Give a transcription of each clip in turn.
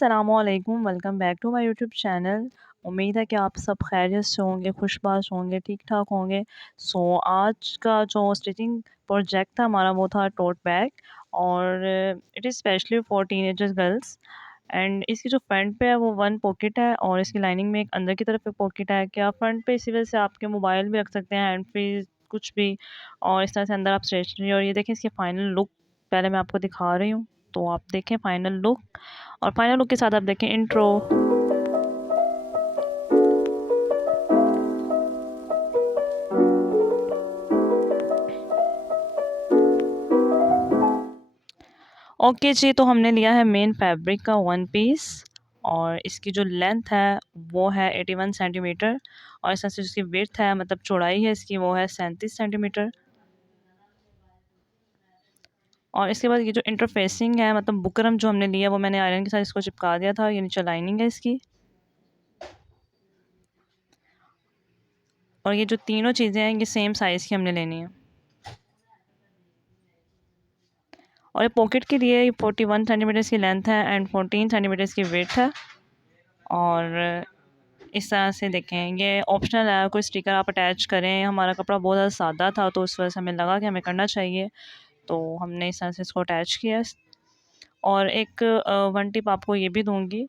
अस्सलामुअलैकुम, welcome back to my YouTube channel. उम्मीद है कि आप सब खैरियत से होंगे, खुशबाश होंगे, ठीक-ठाक होंगे। आज का जो स्टिचिंग प्रोजेक्ट था हमारा वो था टोट बैग और it is specially for teenagers girls and इसकी जो फ्रंट पे है वो वन पॉकेट है और इसकी लाइनिंग में एक अंदर की तरफ एक पॉकेट है कि आप फ्रंट पे इसी वजह से आपके मोबाइल भी रख सकते हैं, हैंड फ्री कुछ भी और इस तरह से अंदर आप स्टेशनरी और ये देखें इसकी फाइनल लुक पहले मैं आपको दिखा रही हूँ। तो आप देखें फाइनल लुक और फाइनल लुक के साथ आप देखें इंट्रो। ओके जी, तो हमने लिया है मेन फैब्रिक का वन पीस और इसकी जो लेंथ है वो है 81 सेंटीमीटर और इस तरह से इसकी विड्थ है मतलब चौड़ाई है इसकी वो है 37 सेंटीमीटर। और इसके बाद ये जो इंटरफेसिंग है मतलब बुकरम जो हमने लिया वो मैंने आयरन के साथ इसको चिपका दिया था। ये नीचे लाइनिंग है इसकी और ये जो तीनों चीज़ें हैं ये सेम साइज़ की हमने लेनी है। और ये पॉकेट के लिए 41 सेंटीमीटर की लेंथ है एंड 14 सेंटीमीटर की विड्थ है। और इस तरह से देखें ये ऑप्शनल है, कोई स्टिकर आप अटैच करें। हमारा कपड़ा बहुत ज़्यादा सादा था तो उस वजह से हमें लगा कि हमें करना चाहिए तो हमने इस तरह से इसको अटैच किया। और एक वन टिप आपको ये भी दूंगी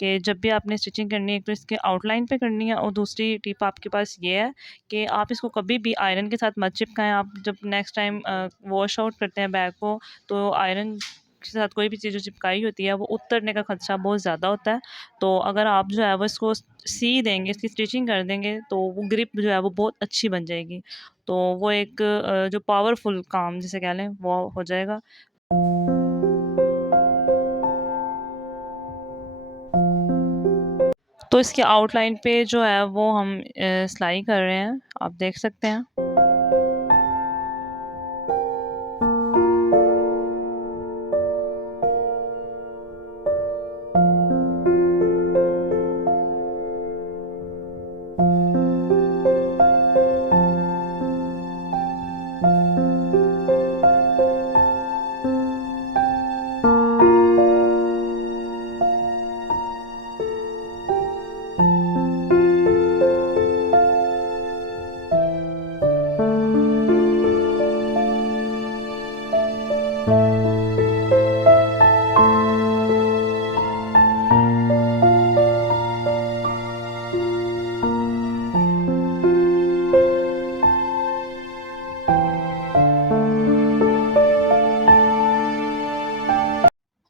कि जब भी आपने स्टिचिंग करनी है एक तो इसके आउटलाइन पे करनी है और दूसरी टिप आपके पास ये है कि आप इसको कभी भी आयरन के साथ मत चिपकाएं। आप जब नेक्स्ट टाइम वॉश आउट करते हैं बैग को तो आयरन के साथ कोई भी चीज़ जो चिपकाई होती है वो उतरने का खदशा बहुत ज़्यादा होता है। तो अगर आप जो है वो इसको सी देंगे, इसकी स्टिचिंग कर देंगे तो वो ग्रिप जो है वो बहुत अच्छी बन जाएगी। तो वो एक जो पावरफुल काम जिसे कह लें वो हो जाएगा। तो इसके आउटलाइन पे जो है वो हम सिलाई कर रहे हैं, आप देख सकते हैं।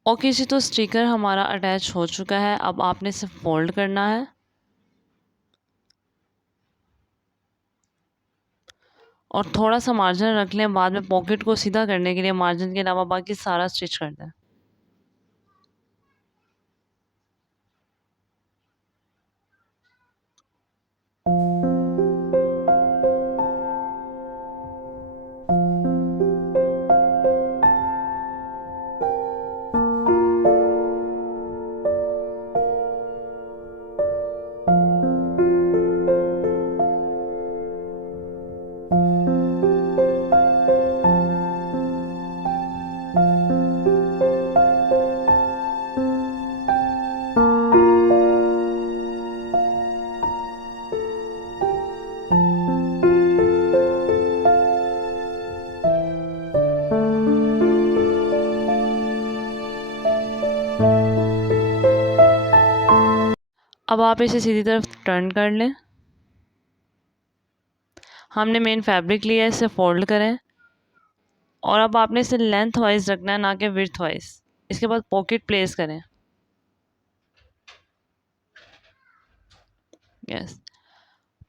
ओके जी, तो स्टिकर हमारा अटैच हो चुका है। अब आपने इसे फोल्ड करना है और थोड़ा सा मार्जिन रख लें। बाद में पॉकेट को सीधा करने के लिए मार्जिन के अलावा बाकी सारा स्टिच कर दें। अब आप इसे सीधी तरफ टर्न कर लें। हमने मेन फैब्रिक लिया है, इसे फोल्ड करें और अब आपने इसे लेंथ वाइज रखना है ना कि विड्थ वाइज। इसके बाद पॉकेट प्लेस करें। यस,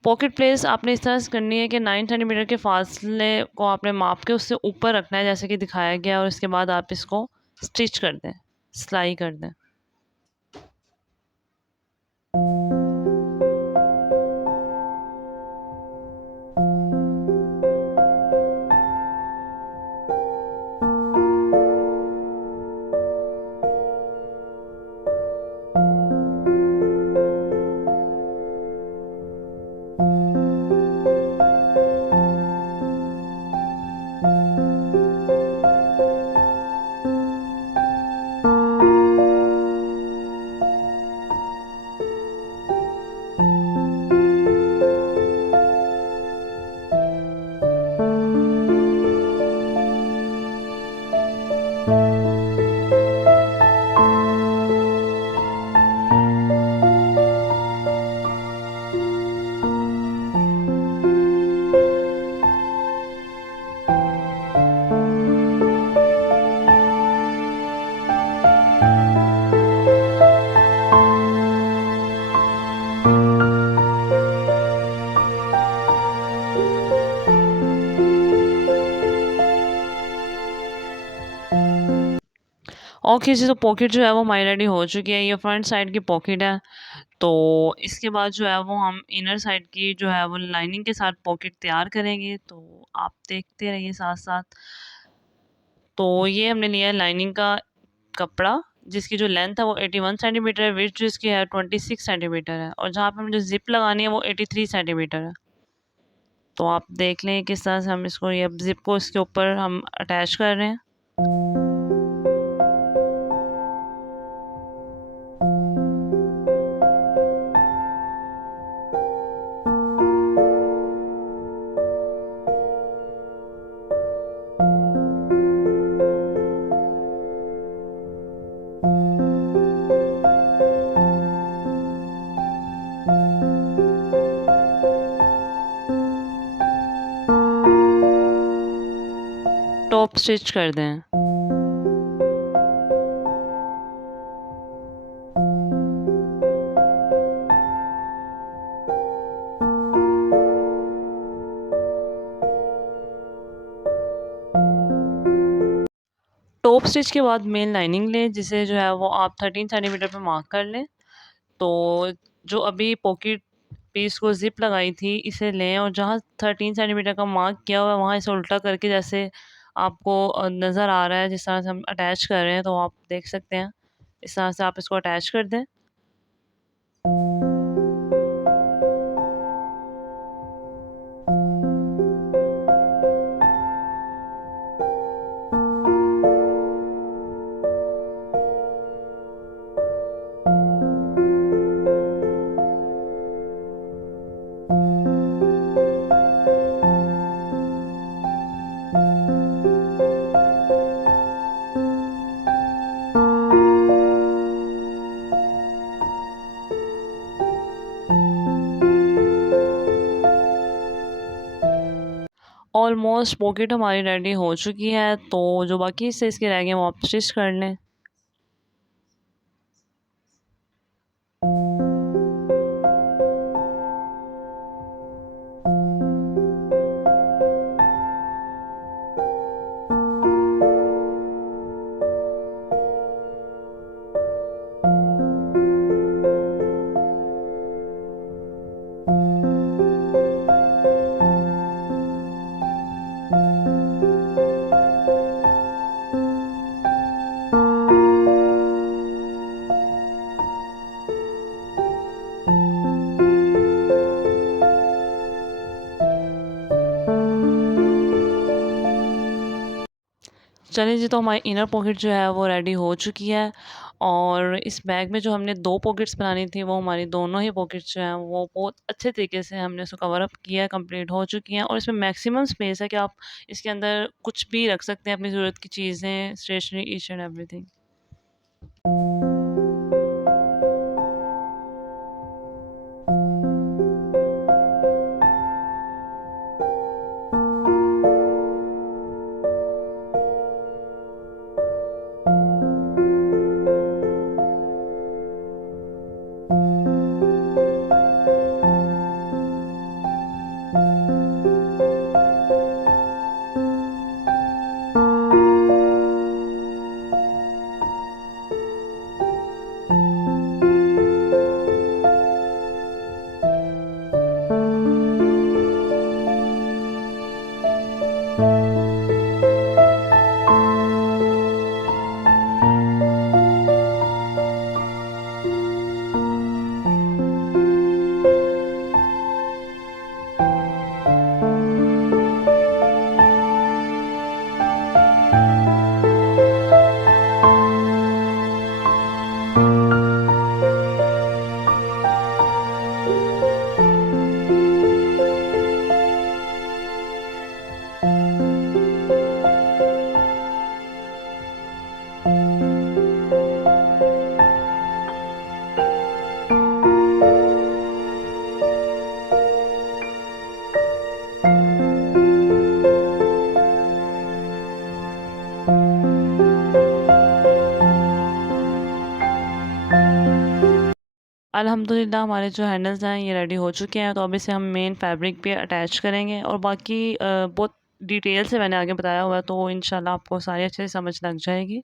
पॉकेट प्लेस आपने इस तरह से करनी है कि 9 सेंटीमीटर के फासले को आपने माप के उससे ऊपर रखना है जैसे कि दिखाया गया और इसके बाद आप इसको स्टिच कर दें, सिलाई कर दें। ओके जी, तो पॉकेट जो है वो हमारी रेडी हो चुकी है। ये फ्रंट साइड की पॉकेट है। तो इसके बाद जो है वो हम इनर साइड की जो है वो लाइनिंग के साथ पॉकेट तैयार करेंगे। तो आप देखते रहिए साथ-साथ। तो ये हमने लिया है लाइनिंग का कपड़ा, जिसकी जो लेंथ है वो 81 सेंटीमीटर है, विड्थ जिसकी है 26 सेंटीमीटर है और जहाँ पे हमें जो ज़िप लगानी है वो 83 सेंटीमीटर है। तो आप देख लें किस तरह से हम इसको ये ज़िप को इसके ऊपर हम अटैच कर रहे हैं। टॉप स्टिच कर दें। टॉप स्टिच के बाद मेन लाइनिंग लें, जिसे जो है वो आप 13 सेंटीमीटर पे मार्क कर लें। तो जो अभी पॉकेट पीस को ज़िप लगाई थी, इसे लें और जहाँ 13 सेंटीमीटर का मार्क किया हुआ है, वहाँ इसे उल्टा करके जैसे आपको नज़र आ रहा है, जिस तरह से हम अटैच कर रहे हैं, तो आप देख सकते हैं। इस तरह से आप इसको अटैच कर दें। ऑलमोस्ट पॉकेट हमारी रेडी हो चुकी है, तो जो बाकी हिस्से इसके रह गए हैं, वो आप स्टिच कर लें। चलिए जी, तो हमारी इनर पॉकेट जो है वो रेडी हो चुकी है और इस बैग में जो हमने 2 पॉकेट्स बनानी थी, वो हमारी दोनों ही पॉकेट्स जो हैं वो बहुत अच्छे तरीके से हमने उसको कवर अप किया है, कंप्लीट हो चुकी हैं और इसमें मैक्सिमम स्पेस है कि आप इसके अंदर कुछ भी रख सकते हैं, अपनी ज़रूरत की चीज़ें, स्टेशनरी, ईच एंड एवरीथिंग। अल्हम्दुलिल्लाह हमारे जो हैंडल्स हैं ये रेडी हो चुके हैं, तो अब इसे हम मेन फैब्रिक पे अटैच करेंगे और बाकी बहुत डिटेल से मैंने आगे बताया हुआ है, तो इंशाल्लाह आपको सारी अच्छे से समझ लग जाएगी।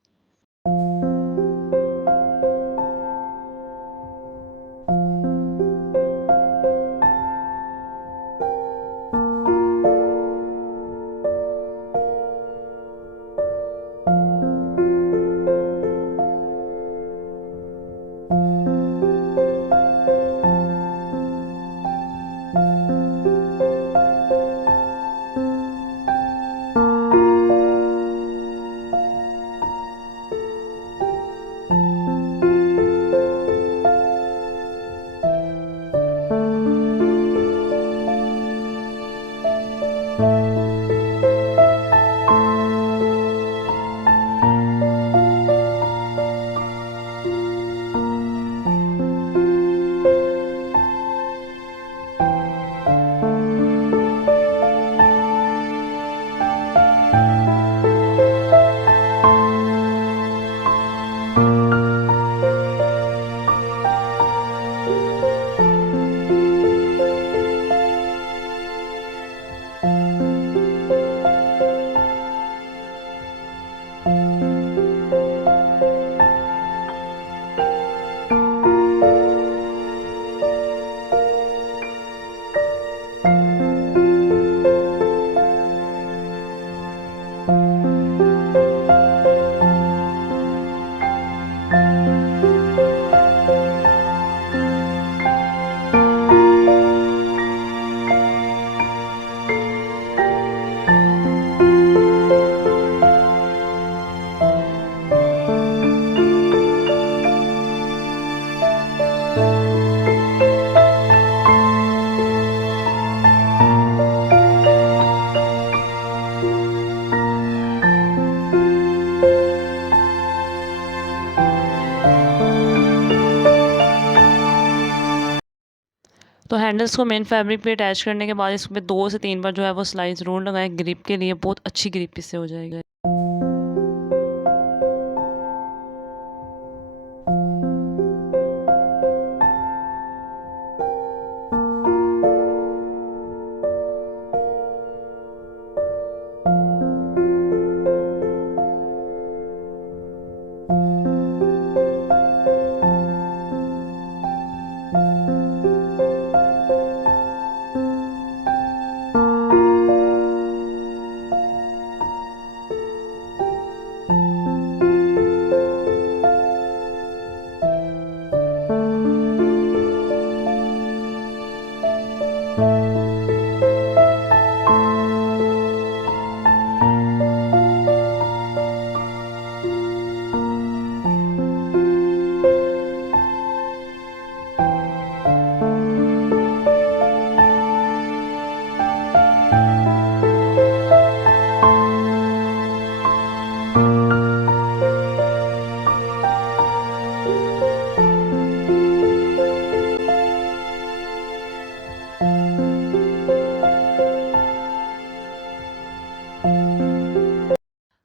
तो हैंडल्स को मेन फैब्रिक पे अटैच करने के बाद इसमें 2 से 3 बार जो है वो सिलाई ज़रूर लगाएं ग्रिप के लिए, बहुत अच्छी ग्रिप इससे हो जाएगा।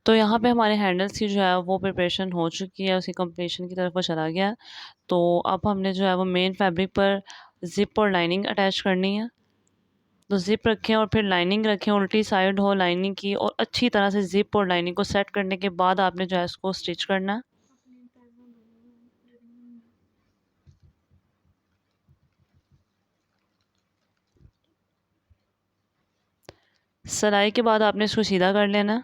तो यहाँ पे हमारे हैंडल्स की जो है वो प्रिपरेशन हो चुकी है, उसकी कंप्लीशन की तरफ वो चला गया है। तो अब हमने जो है वो मेन फैब्रिक पर ज़िप और लाइनिंग अटैच करनी है। तो ज़िप रखें और फिर लाइनिंग रखें, उल्टी साइड हो लाइनिंग की, और अच्छी तरह से ज़िप और लाइनिंग को सेट करने के बाद आपने जो है इसको स्टिच करना है। सिलाई के बाद आपने इसको सीधा कर लेना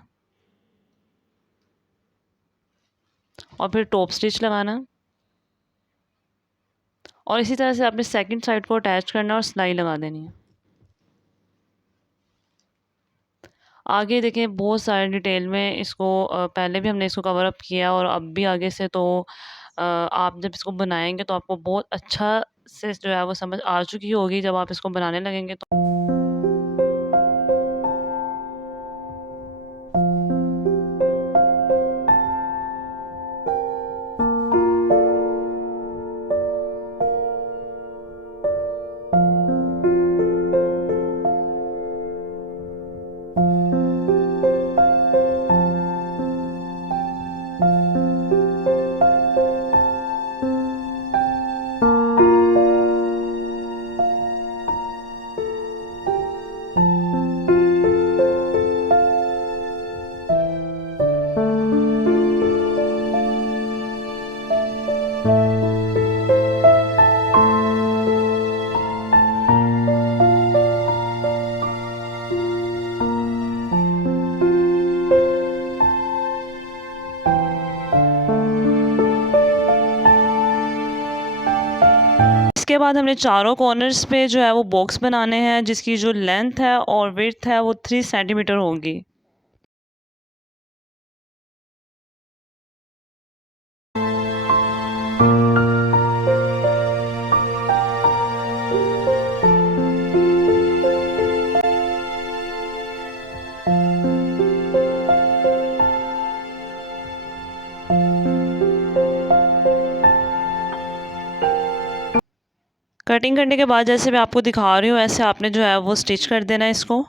और फिर टॉप स्टिच लगाना, और इसी तरह से आपने सेकंड साइड को अटैच करना और सिलाई लगा देनी है। आगे देखें बहुत सारे डिटेल में इसको पहले भी हमने इसको कवर अप किया और अब भी आगे से, तो आप जब इसको बनाएंगे तो आपको बहुत अच्छा से जो है वो समझ आ चुकी होगी जब आप इसको बनाने लगेंगे तो। इसके बाद हमने चारों कॉर्नर्स पे जो है वो बॉक्स बनाने हैं, जिसकी जो लेंथ है और विड्थ है वो 3 सेंटीमीटर होगी। कटिंग करने के बाद जैसे मैं आपको दिखा रही हूँ ऐसे आपने जो है वो स्टिच कर देना है इसको।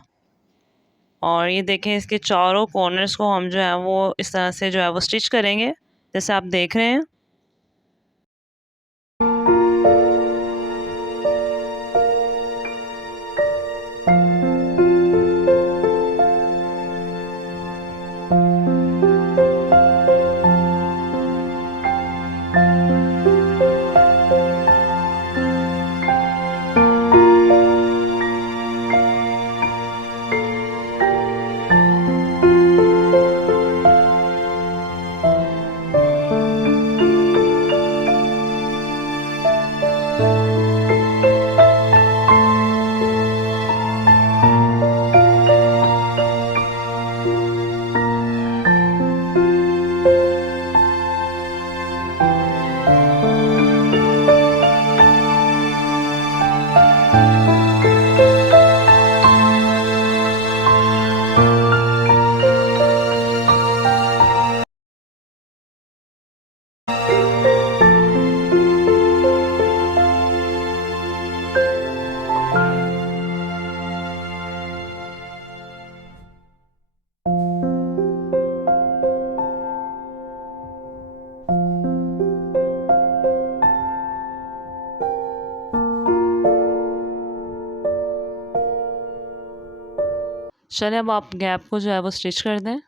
और ये देखें इसके चारों कॉर्नर्स को हम जो है वो इस तरह से जो है वो स्टिच करेंगे जैसे आप देख रहे हैं। चलें अब आप गैप को जो है वो स्टिच कर दें।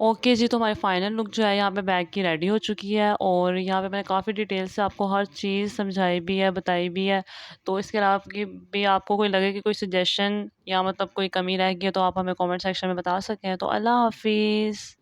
ओके जी, तो हमारी फाइनल लुक जो है यहाँ पे बैग की रेडी हो चुकी है और यहाँ पे मैंने काफ़ी डिटेल से आपको हर चीज़ समझाई भी है, बताई भी है। तो इसके अलावा कि भी आपको कोई लगे कि कोई सजेशन या मतलब कोई कमी रह गई है तो आप हमें कमेंट सेक्शन में बता सकें। तो अल्लाह हाफ़िज़।